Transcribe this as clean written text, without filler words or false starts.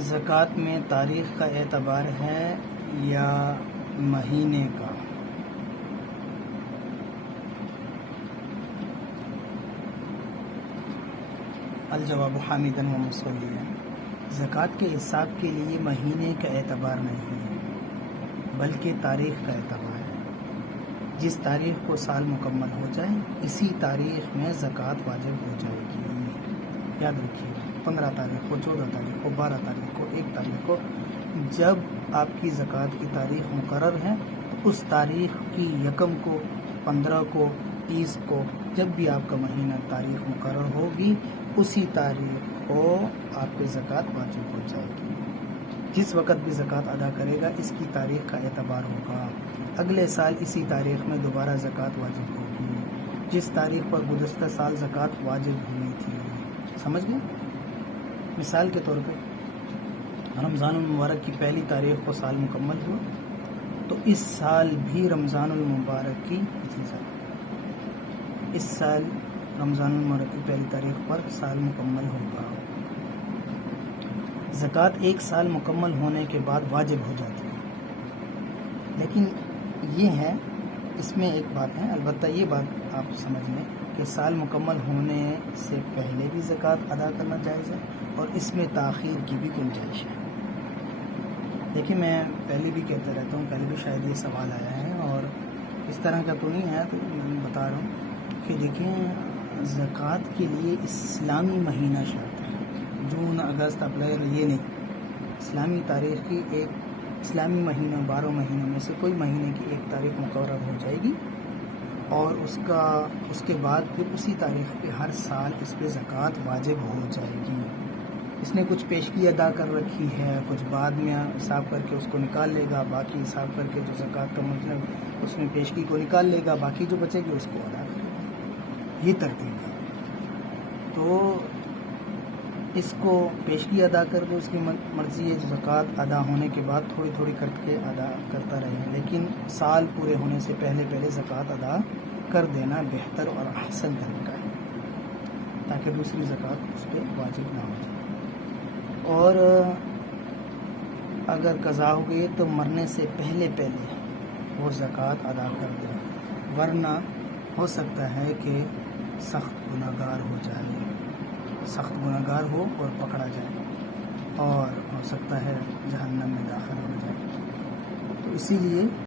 زکوٰۃ میں تاریخ کا اعتبار ہے یا مہینے کا؟ الجواب حامداً و مصلیاً، زکوٰۃ کے حساب کے لیے مہینے کا اعتبار نہیں ہے بلکہ تاریخ کا اعتبار ہے۔ جس تاریخ کو سال مکمل ہو جائے اسی تاریخ میں زکوٰۃ واجب ہو جائے گی۔ یاد رکھیے، 15 تاریخ کو، 14 تاریخ کو، 12 تاریخ کو، 1 تاریخ کو، جب آپ کی زکوٰۃ کی تاریخ مقرر ہے تو اس تاریخ کی 1 کو، 15 کو، 30 کو، جب بھی آپ کا مہینہ تاریخ مقرر ہوگی اسی تاریخ کو آپ کی زکوٰۃ واجب ہو جائے گی۔ جس وقت بھی زکوٰۃ ادا کرے گا اس کی تاریخ کا اعتبار ہوگا۔ اگلے سال اسی تاریخ میں دوبارہ زکوٰۃ واجب ہوگی جس تاریخ پر گزشتہ سال زکوٰۃ واجب ہوئی تھی۔ سمجھ گئے؟ مثال کے طور پہ رمضان المبارک کی پہلی تاریخ کو سال مکمل ہوا تو اس سال بھی رمضان المبارک کی اس سال رمضان المبارک کی پہلی تاریخ پر سال مکمل ہوگا۔ زکوٰۃ 1 سال مکمل ہونے کے بعد واجب ہو جاتی ہے، لیکن یہ ہے، اس میں ایک بات ہے، البتہ یہ بات آپ سمجھ لیں کہ سال مکمل ہونے سے پہلے بھی زکوٰۃ ادا کرنا جائز ہے اور اس میں تاخیر کی بھی گنجائش ہے۔ لیکن میں پہلے بھی کہتا رہتا ہوں، پہلے بھی شاید یہ سوال آیا ہے اور اس طرح کا تو نہیں ہے، تو میں بتا رہا ہوں کہ دیکھیں، زکوٰۃ کے لیے اسلامی مہینہ شرط ہے۔ جون، اگست، اپریل یہ نہیں، اسلامی تاریخ کی ایک اسلامی مہینہ 12 مہینوں میں سے کوئی مہینے کی ایک تاریخ مقرر ہو جائے گی اور اس کے بعد پھر اسی تاریخ پہ ہر سال اس پہ زکوٰۃ واجب ہو جائے گی۔ اس نے کچھ پیشگی ادا کر رکھی ہے، کچھ بعد میں حساب کر کے اس کو نکال لے گا، باقی حساب کر کے جو زکوٰۃ کا مطلب اس میں پیشگی کو نکال لے گا، باقی جو بچے گی اس کو ادا کرے گا۔ یہ ترتیب ہے۔ تو اس کو پیشگی ادا کر دو، اس کی مرضی ہے، جو زکوٰۃ ادا ہونے کے بعد تھوڑی تھوڑی کر کے ادا کرتا رہے، لیکن سال پورے ہونے سے پہلے زکوٰۃ ادا کر دینا بہتر اور احسن طریقہ ہے تاکہ دوسری زکوٰۃ اس پہ واجب نہ ہو جائے۔ اور اگر قضا ہو گئی تو مرنے سے پہلے وہ زکوٰۃ ادا کر دے، ورنہ ہو سکتا ہے کہ سخت گنہگار ہو جائے، سخت گنہگار ہو اور پکڑا جائے اور ہو سکتا ہے جہنم میں داخل ہو جائے۔ تو اسی لیے